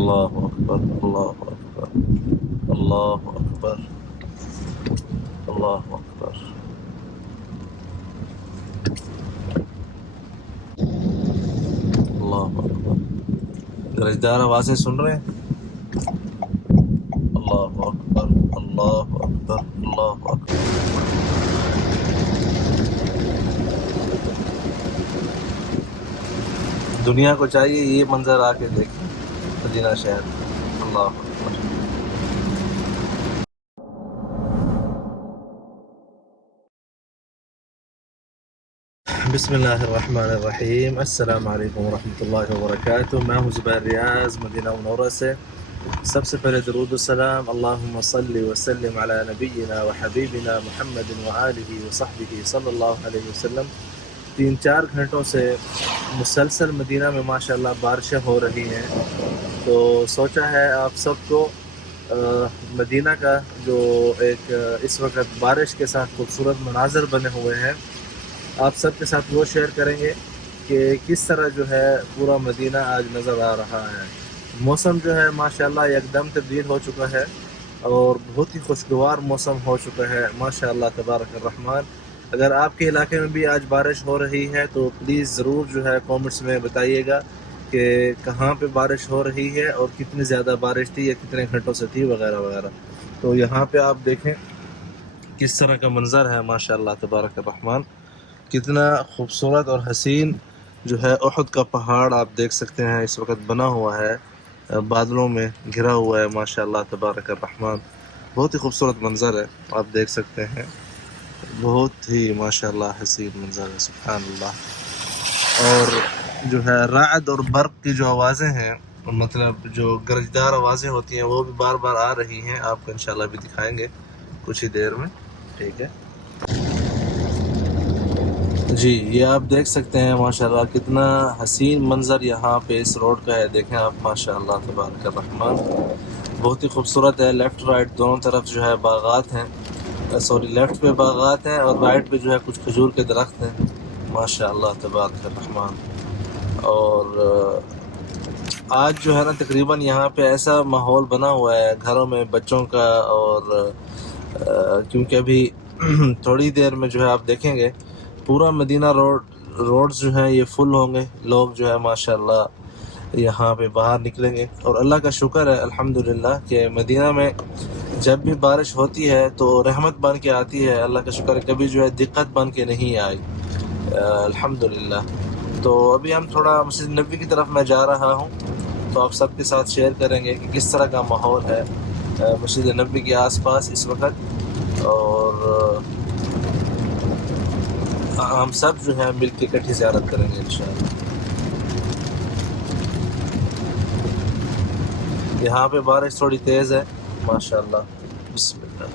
اللہ اکبر، اللہ اکبر، اللہ اکبر، اللہ اکبر۔ اللہ اکبر، گرجدار آوازیں سن رہے ہیں؟ اللہ اکبر، اللہ اکبر، اللہ اکبر۔ دنیا کو چاہیے یہ منظر آ کے دیکھیں مدینہ شہر۔ اللہ اکبر۔ بسم اللہ الرحمن الرحیم۔ السلام علیکم ورحمۃ اللہ وبرکاتہ۔ میں ہوں زبیر ریاض مدینہ منورہ سے۔ سب سے پہلے درود السلام، اللہم صلی وسلم علی نبینا و حبیبنا محمد وآلہ وصحبہ صلی اللہ علیہ وسلم۔ 3-4 گھنٹوں سے مسلسل مدینہ میں ماشاءاللہ بارشیں ہو رہی ہیں، تو سوچا ہے آپ سب کو مدینہ کا جو ایک اس وقت بارش کے ساتھ خوبصورت مناظر بنے ہوئے ہیں، آپ سب کے ساتھ وہ شیئر کریں گے کہ کس طرح جو ہے پورا مدینہ آج نظر آ رہا ہے۔ موسم جو ہے ماشاءاللہ یکدم تبدیل ہو چکا ہے اور بہت ہی خوشگوار موسم ہو چکا ہے ماشاءاللہ تبارک الرحمن۔ اگر آپ کے علاقے میں بھی آج بارش ہو رہی ہے تو پلیز ضرور جو ہے کامنٹس میں بتائیے گا کہ کہاں پہ بارش ہو رہی ہے اور کتنی زیادہ بارش تھی یا کتنے گھنٹوں سے تھی وغیرہ وغیرہ۔ تو یہاں پہ آپ دیکھیں کس طرح کا منظر ہے ماشاءاللہ تبارک الرحمن، کتنا خوبصورت اور حسین جو ہے احد کا پہاڑ آپ دیکھ سکتے ہیں اس وقت بنا ہوا ہے، بادلوں میں گھرا ہوا ہے ماشاءاللہ تبارک الرحمن۔ بہت ہی خوبصورت منظر ہے، آپ دیکھ سکتے ہیں، بہت ہی ماشاءاللہ حسین منظر ہے، سبحان اللہ۔ اور جو ہے رعد اور برق کی جو آوازیں ہیں، مطلب جو گرجدار آوازیں ہوتی ہیں، وہ بھی بار بار آ رہی ہیں، آپ کو انشاءاللہ بھی دکھائیں گے کچھ ہی دیر میں، ٹھیک ہے جی۔ یہ آپ دیکھ سکتے ہیں ماشاءاللہ کتنا حسین منظر یہاں پہ اس روڈ کا ہے، دیکھیں آپ ماشاءاللہ تبارک الرحمن، بہت ہی خوبصورت ہے۔ لیفٹ رائٹ دونوں طرف جو ہے باغات ہیں، لیفٹ پہ باغات ہیں اور رائٹ پہ جو ہے کچھ کھجور کے درخت ہیں ماشاءاللہ تبارک الرحمن۔ اور آج جو ہے نا تقریباً یہاں پہ ایسا ماحول بنا ہوا ہے گھروں میں بچوں کا، اور کیونکہ ابھی تھوڑی دیر میں جو ہے آپ دیکھیں گے پورا مدینہ روڈز جو ہیں یہ فل ہوں گے، لوگ جو ہے ماشاءاللہ یہاں پہ باہر نکلیں گے۔ اور اللہ کا شکر ہے الحمدللہ کہ مدینہ میں جب بھی بارش ہوتی ہے تو رحمت بن کے آتی ہے، اللہ کا شکر ہے کبھی جو ہے دقت بن کے نہیں آئی الحمدللہ۔ تو ابھی ہم تھوڑا مسجد نبوی کی طرف میں جا رہا ہوں، تو آپ سب کے ساتھ شیئر کریں گے کہ کس طرح کا ماحول ہے مسجد نبوی کے آس پاس اس وقت، اور ہم سب جو ہے مل کے اکٹھی زیارت کریں گے انشاءاللہ۔ یہاں پہ بارش تھوڑی تیز ہے ماشاءاللہ، بسم اللہ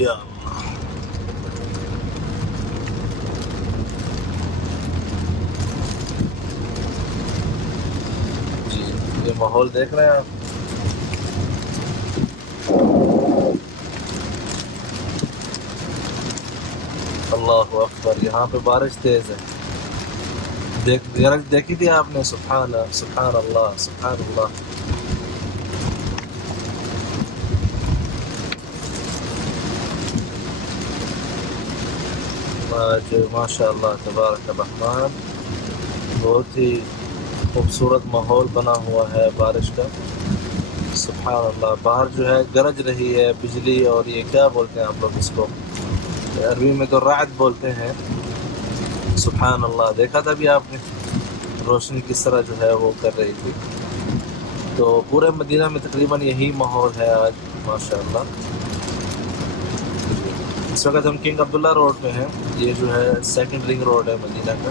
یا اللہ۔ جی یہ ماحول دیکھ رہے ہیں آپ، اللہ اکبر، یہاں پہ بارش تیز ہے، دیکھی تھی آپ نے؟ سبحان سبحان اللہ، سبحان اللہ۔ آج ماشاء اللہ تبارک الرحمن بہت ہی خوبصورت ماحول بنا ہوا ہے بارش کا، سبحان اللہ۔ باہر جو ہے گرج رہی ہے بجلی، اور یہ کیا بولتے ہیں آپ لوگ اس کو؟ عربی میں تو رعد بولتے ہیں، سبحان اللہ۔ دیکھا تھا بھی آپ نے روشنی کس طرح جو ہے وہ کر رہی تھی، تو پورے مدینہ میں تقریباً یہی ماحول ہے آج ماشاءاللہ۔ اس وقت ہم کنگ عبداللہ روڈ پہ ہیں، یہ جو ہے سیکنڈ رنگ روڈ ہے مدینہ کا۔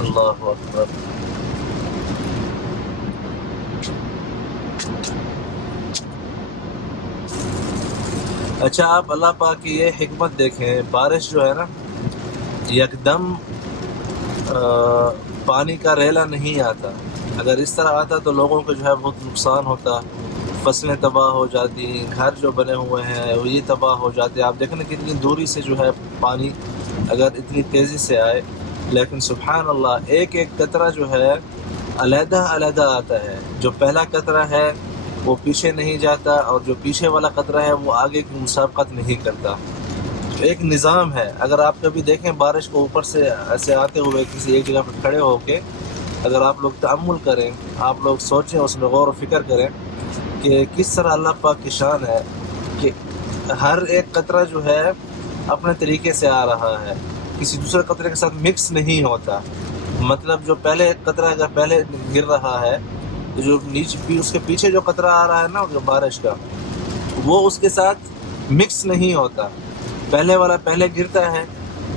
اللہ اکبر۔ اچھا آپ اللہ پاک کی یہ حکمت دیکھیں، بارش جو ہے نا یکدم پانی کا ریلا نہیں آتا، اگر اس طرح آتا تو لوگوں کو جو ہے بہت نقصان ہوتا، فصلیں تباہ ہو جاتی، گھر جو بنے ہوئے ہیں وہ یہ تباہ ہو جاتے۔ آپ دیکھیں نا کتنی دوری سے جو ہے پانی اگر اتنی تیزی سے آئے لیکن سبحان اللہ ایک ایک قطرہ جو ہے علیحدہ علیحدہ آتا ہے. جو پہلا قطرہ ہے وہ پیچھے نہیں جاتا، اور جو پیچھے والا قطرہ ہے وہ آگے کی مسابقت نہیں کرتا. ایک نظام ہے. اگر آپ کبھی دیکھیں بارش کو اوپر سے ایسے آتے ہوئے کسی ایک جگہ پہ کھڑے ہو کے، اگر آپ لوگ تأمل کریں، آپ لوگ سوچیں، اس میں غور و فکر کریں کہ کس طرح اللہ پاک کی شان ہے کہ ہر ایک قطرہ جو ہے اپنے طریقے سے آ رہا ہے، کسی دوسرے قطرے کے ساتھ مکس نہیں ہوتا. مطلب جو پہلے ایک قطرہ اگر پہلے گر رہا ہے، تو جو نیچے اس کے پیچھے جو قطرہ آ رہا ہے نا جو بارش کا، وہ اس کے ساتھ مکس نہیں ہوتا. پہلے والا پہلے گرتا ہے،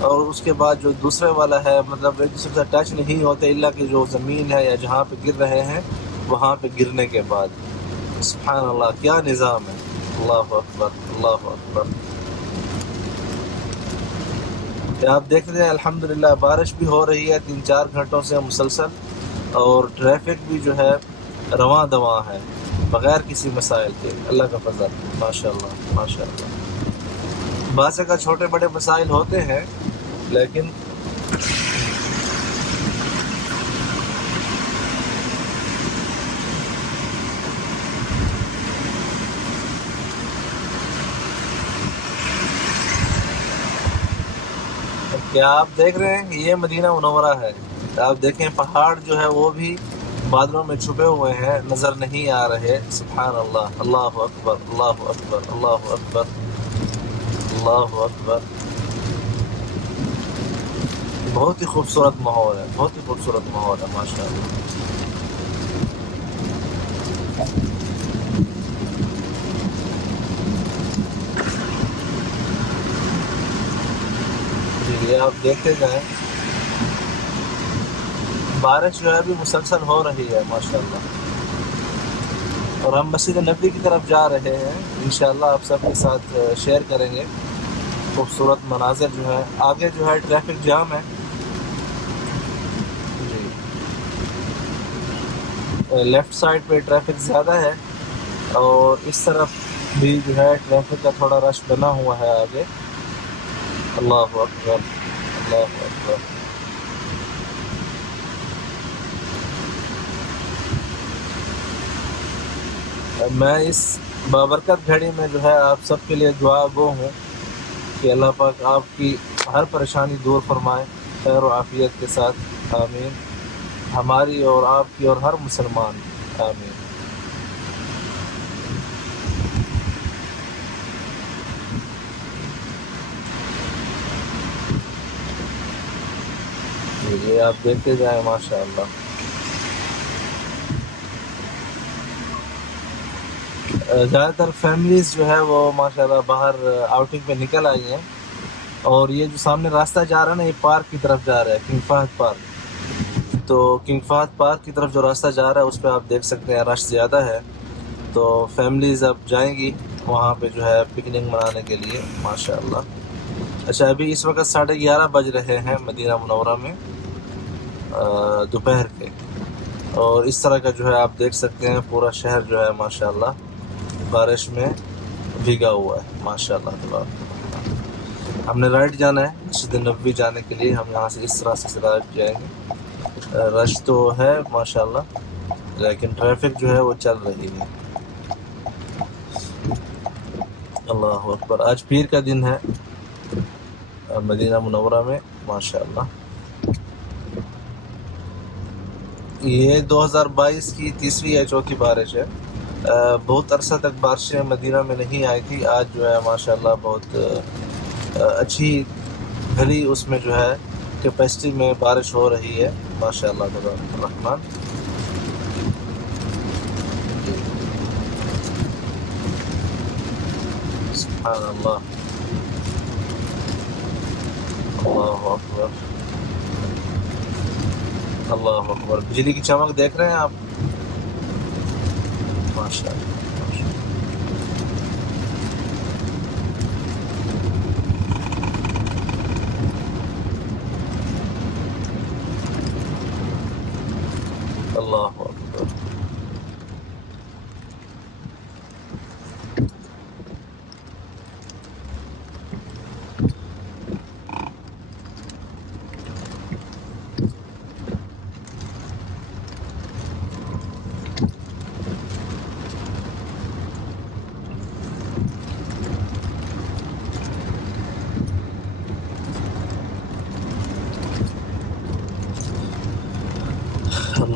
اور اس کے بعد جو دوسرے والا ہے مطلب ایک دوسرے سے ٹچ نہیں ہوتے، الا کہ جو زمین ہے یا جہاں پہ گر رہے ہیں وہاں پہ گرنے کے بعد. سبحان اللہ کیا نظام ہے. اللہ اکبر اللہ اکبر. آپ دیکھ رہے ہیں الحمدللہ بارش بھی ہو رہی ہے 3-4 گھنٹوں سے مسلسل، اور ٹریفک بھی جو ہے رواں دواں ہے بغیر کسی مسائل کے. اللہ کا فضل ماشاء اللہ ماشاء اللہ. بعض جگہ چھوٹے بڑے مسائل ہوتے ہیں، لیکن کیا آپ دیکھ رہے ہیں یہ مدینہ منورہ ہے. آپ دیکھیں پہاڑ جو ہے وہ بھی بادلوں میں چھپے ہوئے ہیں، نظر نہیں آ رہے. سبحان اللہ اللہ اکبر اللہ اکبر اللہ اکبر اللہ اکبر. بہت ہی خوبصورت ماحول ہے، بہت ہی خوبصورت ماحول ہے ماشاء اللہ. جی یہ آپ دیکھتے جائیں بارش جو ہے ابھی مسلسل ہو رہی ہے ماشاء اللہ. اور ہم مسجد نبوی کی طرف جا رہے ہیں، انشاءاللہ آپ سب کے ساتھ شیئر کریں گے خوبصورت مناظر. جو ہے آگے جو ہے ٹریفک جام ہے. جی لیفٹ سائڈ پہ ٹریفک زیادہ ہے، اور اس طرف بھی جو ہے ٹریفک کا تھوڑا رش بنا ہوا ہے آگے. اللہ اکبر اللہ اکبر. میں اس بابرکت گھڑی میں جو ہے آپ سب کے لیے دعا گو ہوں کہ اللہ پاک آپ کی ہر پریشانی دور فرمائے خیر و عافیت کے ساتھ. آمین. ہماری اور آپ کی اور ہر مسلمان. آمین. یہ آپ دیکھتے جائیں ماشاء اللہ. زیادہ تر فیملیز جو ہے وہ ماشاءاللہ باہر آؤٹنگ پہ نکل آئی ہیں، اور یہ جو سامنے راستہ جا رہا ہے نا یہ پارک کی طرف جا رہا ہے، کنگ فہد پارک. تو کنگ فہد پارک کی طرف جو راستہ جا رہا ہے اس پہ آپ دیکھ سکتے ہیں رش زیادہ ہے. تو فیملیز اب جائیں گی وہاں پہ جو ہے پکنک منانے کے لیے ماشاء اللہ. اچھا ابھی اس وقت 11:30 بج رہے ہیں مدینہ منورہ میں دوپہر کے، اور اس طرح کا جو ہے آپ دیکھ سکتے ہیں پورا شہر جو ہے ماشاء اللہ بارش میں بھیگا ہوا ہے ماشاء اللہ تبارک. ہم نے رائٹ جانا ہے مسجد نبوی جانے کے لیے. ہم یہاں سے اس طرح سے رائٹ جائیں گے. رش تو ہے ماشاء اللہ، لیکن ٹریفک جو ہے وہ چل رہی ہے. اللہ اکبر. آج پیر کا دن ہے مدینہ منورہ میں ماشاء اللہ. یہ 2022 کی تیسری یا چوتھی بارش ہے. بہت عرصہ تک بارشیں مدینہ میں نہیں آئی تھی. آج جو ہے ماشاءاللہ بہت اچھی بھری اس میں جو ہے کیپیسٹی میں بارش ہو رہی ہے ماشاءاللہ تبارک الرحمن. سبحان اللہ اللہ اکبر اللہ اکبر. بجلی کی چمک دیکھ رہے ہیں آپ ماشاء اللہ. اللہ اکبر.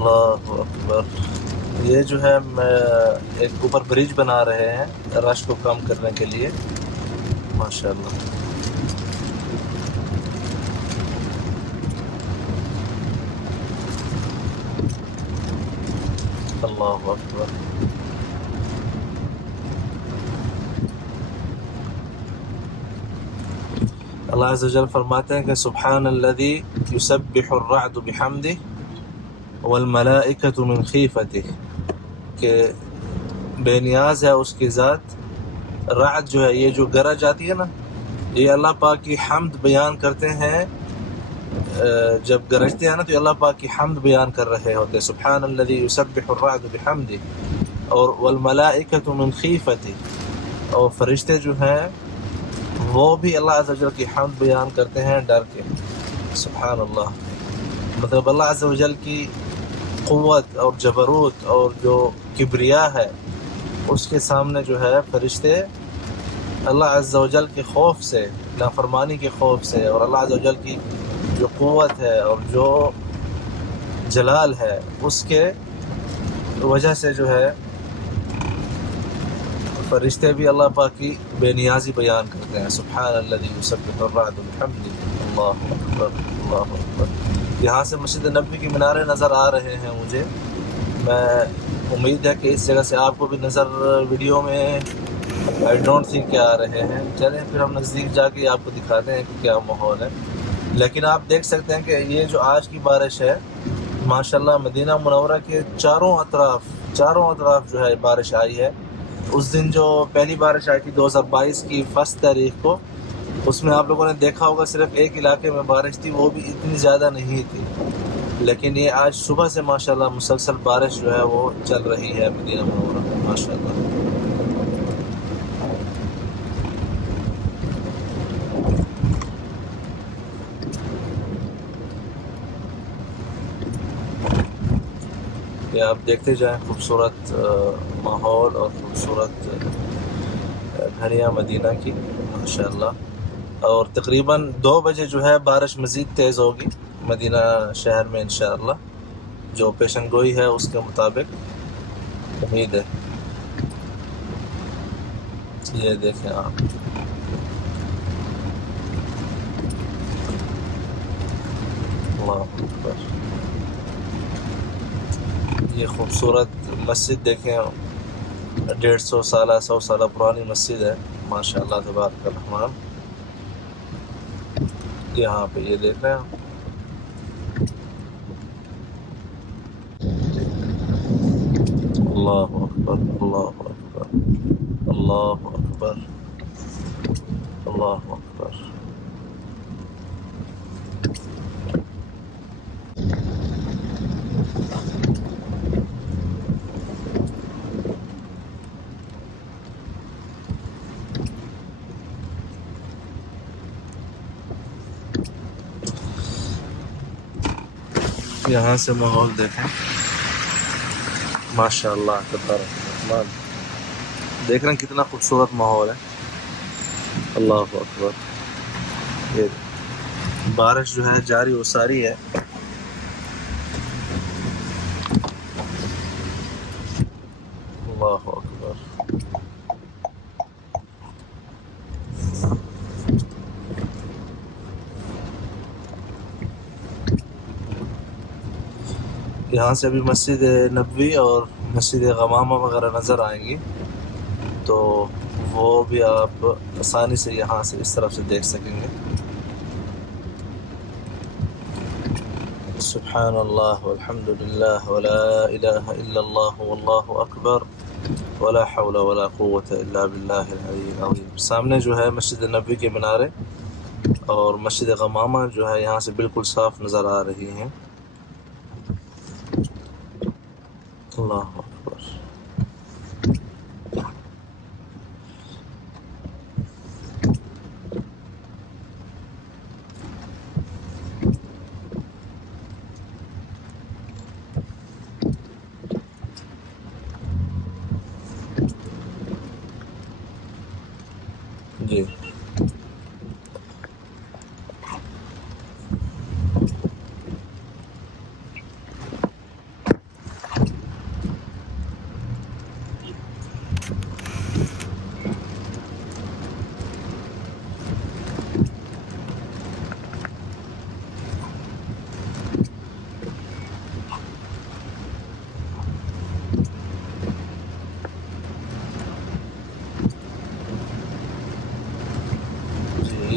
اللہ اکبر. یہ جو ہے ایک اوپر برج بنا رہے ہیں رش کو کم کرنے کے لیے. ماشاء اللہ. اللہ اکبر. اللہ عز و جل فرماتے ہیں کہ سبحان الذی یسبح الرعد بحمدہ والملائکۃ من خیفتہ، کہ بے نیاز ہے اس کی ذات. رعد جو ہے یہ جو گرج آتی ہے نا، یہ اللہ پاک کی حمد بیان کرتے ہیں. جب گرجتے ہیں نا تو اللہ پاک کی حمد بیان کر رہے ہوتے ہیں. سبحان الذی یسبح الرعد بحمدہ اور والملائکۃ من خیفتہ، اور فرشتے جو ہیں وہ بھی اللہ عز و جل کی حمد بیان کرتے ہیں ڈر کے. سبحان اللہ. مطلب اللہ عز و جل کی قوت اور جبروت اور جو کبریا ہے اس کے سامنے جو ہے فرشتے اللہ عز و جل کے خوف سے، نافرمانی کے خوف سے، اور اللہ عز و جل کی جو قوت ہے اور جو جلال ہے اس کے وجہ سے جو ہے فرشتے بھی اللہ پاک کی بے نیازی بیان کرتے ہیں. سبحان الذی یسبح الرعد بحمدہ. اللہ اکبر اللہ اکبر. یہاں سے مسجد نبوی کے منارے نظر آ رہے ہیں مجھے. میں امید ہے کہ اس جگہ سے آپ کو بھی نظر ویڈیو میں آئی ڈونٹ تھنک کہ آ رہے ہیں. چلیں پھر ہم نزدیک جا کے آپ کو دکھاتے ہیں کہ کیا ماحول ہے. لیکن آپ دیکھ سکتے ہیں کہ یہ جو آج کی بارش ہے ماشاءاللہ مدینہ منورہ کے چاروں اطراف جو ہے بارش آئی ہے. اس دن جو پہلی بارش آئی تھی 2022 کی 1 تاریخ کو، اس میں آپ لوگوں نے دیکھا ہوگا صرف ایک علاقے میں بارش تھی، وہ بھی اتنی زیادہ نہیں تھی. لیکن یہ آج صبح سے ماشاءاللہ مسلسل بارش جو ہے وہ چل رہی ہے مدینہ منورہ میں ماشاءاللہ. یہ آپ دیکھتے جائیں خوبصورت ماحول اور خوبصورت گھڑیاں مدینہ کی ماشاءاللہ. اور تقریباً 2 بجے جو ہے بارش مزید تیز ہوگی مدینہ شہر میں انشاءاللہ، جو پیشن گوئی ہے اس کے مطابق امید ہے. یہ دیکھیں آپ. اللہ اکبر. یہ خوبصورت مسجد دیکھیں، 150 سالہ 100 سالہ پرانی مسجد ہے ماشاءاللہ تبارک الرحمن. یہاں پہ یہ دیکھ رہے ہیں اللہ اکبر اللہ اکبر اللہ اکبر اللہ اکبر. یہاں سے ماحول دیکھیں ماشاءاللہ تبارک الرحمن. دیکھ رہے ہیں کتنا خوبصورت ماحول ہے. اللہ اکبر. یہ بارش جو ہے جاری و ساری ہے. اللہ اکبر. یہاں سے ابھی مسجد نبوی اور مسجد غمامہ وغیرہ نظر آئیں گی، تو وہ بھی آپ آسانی سے یہاں سے اس طرف سے دیکھ سکیں گے. سبحان اللہ والحمد للہ ولا الہ الا اللہ واللہ اکبر ولا حول ولا قوة الا باللہ العلی العظیم. سامنے جو ہے مسجد نبوی کے منارے اور مسجد غمامہ جو ہے یہاں سے بالکل صاف نظر آ رہی ہیں. اللہ اکبر. جی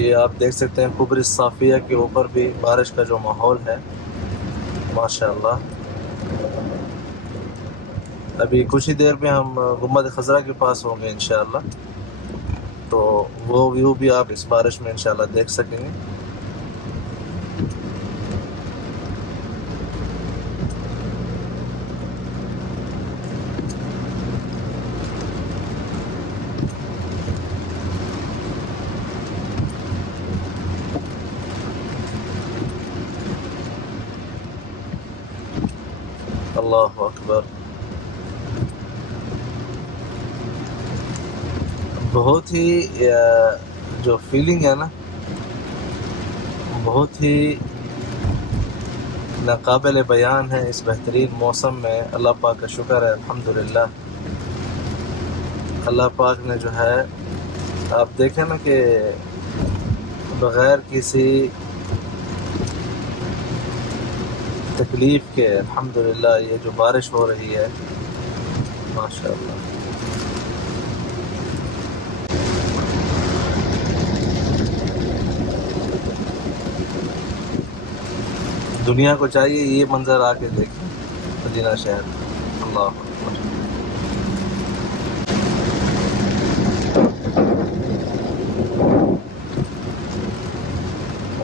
یہ آپ دیکھ سکتے ہیں قبر الصافیہ کے اوپر بھی بارش کا جو ماحول ہے ماشاءاللہ. ابھی کچھ ہی دیر میں ہم گنبد خضرا کے پاس ہوں گے انشاءاللہ، تو وہ ویو بھی آپ اس بارش میں انشاءاللہ دیکھ سکیں گے. اللہ اکبر. بہت ہی جو فیلنگ ہے نا، بہت ہی ناقابل بیان ہے اس بہترین موسم میں. اللہ پاک کا شکر ہے الحمدللہ. اللہ پاک نے جو ہے آپ دیکھیں نا کہ بغیر کسی تکلیف کے الحمدللہ یہ جو بارش ہو رہی ہے ماشاءاللہ. دنیا کو چاہیے یہ منظر آ کے دیکھیں مدینہ شہر. اللہ اکبر.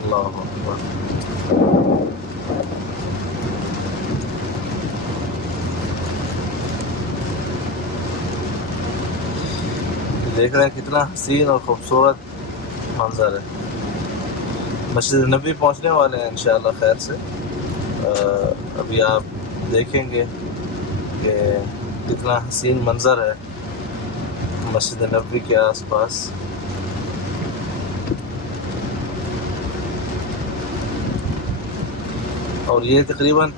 اللہ اکبر. دیکھ رہے ہیں کتنا حسین اور خوبصورت منظر ہے. مسجد نبی پہنچنے والے ہیں انشاءاللہ خیر سے. ابھی آپ دیکھیں گے کہ کتنا حسین منظر ہے مسجد نبی کے آس پاس. اور یہ تقریباً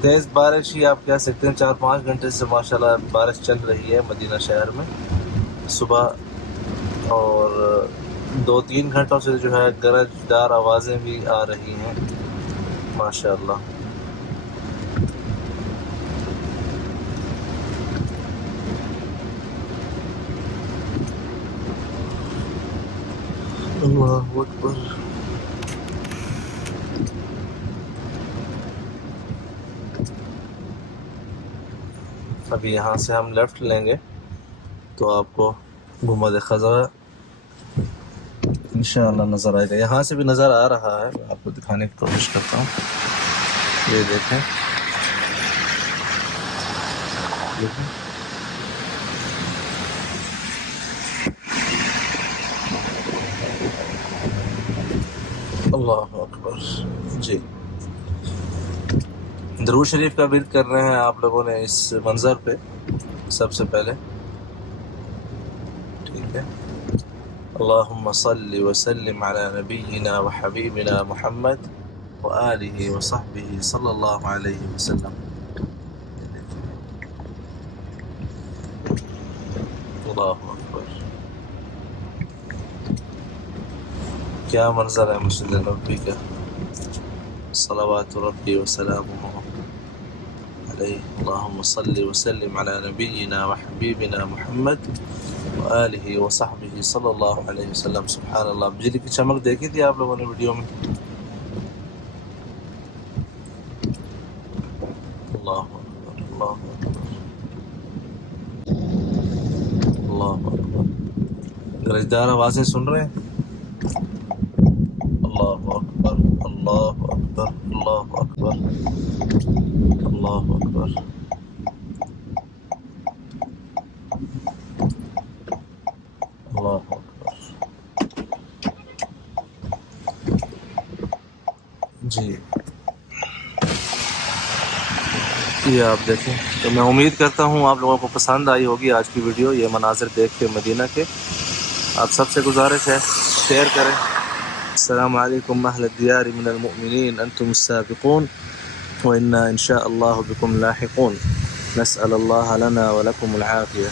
تیز بارش ہی آپ کہہ سکتے ہیں. 4-5 گھنٹے سے ماشاءاللہ بارش چل رہی ہے مدینہ شہر میں صبح، اور 2-3 گھنٹوں سے جو ہے گرجدار آوازیں بھی آ رہی ہیں ماشاءاللہ. اللہ اکبر. ابھی یہاں سے ہم لیفٹ لیں گے تو آپ کو گنبد خضرا انشاءاللہ نظر آئے گا. یہاں سے بھی نظر آ رہا ہے، میں آپ کو دکھانے کی کوشش کرتا ہوں. یہ دیکھیں اللہ اکبر. جی درود شریف کا ورد کر رہے ہیں آپ لوگوں نے اس منظر پہ سب سے پہلے، ٹھیک ہے. اللہم صلی وسلم علی نبینا وحبیبنا محمد وآلہ وصحبہ صلی اللہ علیہ وسلم. اللہ اکبر. کیا منظر ہے مسجد نبوی کا. صلوات ربی وسلامہ علیہ. اللہم صلی وسلم علی نبینا وحبیبنا محمد وآلہ وصحبہ صلی اللہ علیہ وسلم. سبحان اللہ. بجلی کی چمک دیکھی تھی آپ لوگوں نے ویڈیو میں. اللہ اکبر. اللہ اکبر. اللہ اکبر. گرجدار آوازیں سن رہے ہیں. اللہ اکبر. اللہ اکبر. اللہ اکبر. اللہ اکبر. اللہ اکبر. جی یہ آپ دیکھیں. تو میں امید کرتا ہوں آپ لوگوں کو پسند آئی ہوگی آج کی ویڈیو. یہ مناظر دیکھ کے مدینہ کے آپ سب سے گزارش ہے شیئر کریں. السلام علیکم اہل الدیار من المؤمنین انتم السابقون وإنا ان شاء اللہ بكم لاحقون. نسأل اللہ لنا ولکم العافیہ.